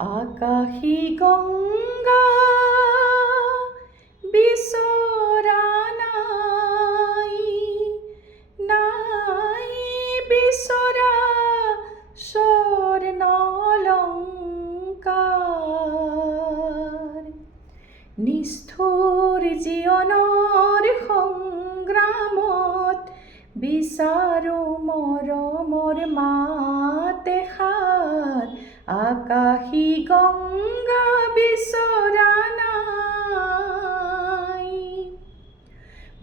আকাশী গঙ্গা বিচৰা নাই, নাই বিচৰা স্বৰ্ণলংকাৰ। নিষ্ঠুৰ জীৱনৰ সংগ্ৰামত বিচাৰো মৰমৰ মাত এষাৰ, আকাশী গঙ্গা বিচৰা নাই।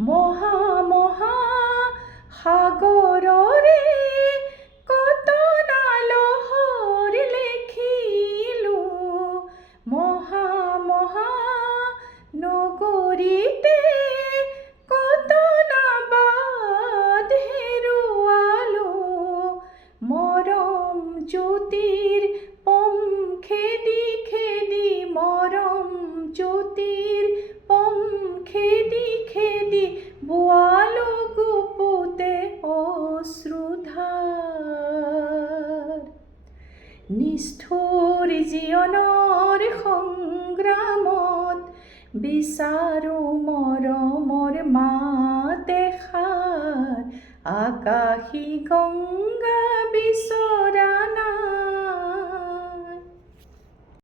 মহা মহা সাগৰৰে কত নালহৰ লেখিলো, মহা মহা নগৰীতে কত নাবাদ হেৰুৱালো, মৰম জ্যোতিৰ পম খেদি খেদি, মৰম জ্যোতিৰ পম খেদি খেদি বোৱালো গুপুতে অশ্ৰুধাৰ। নিষ্ঠুৰ জীৱনৰ সংগ্ৰামত বিচাৰো মৰমৰ মাত এষাৰ, আকাশী গঙ্গা বিচৰা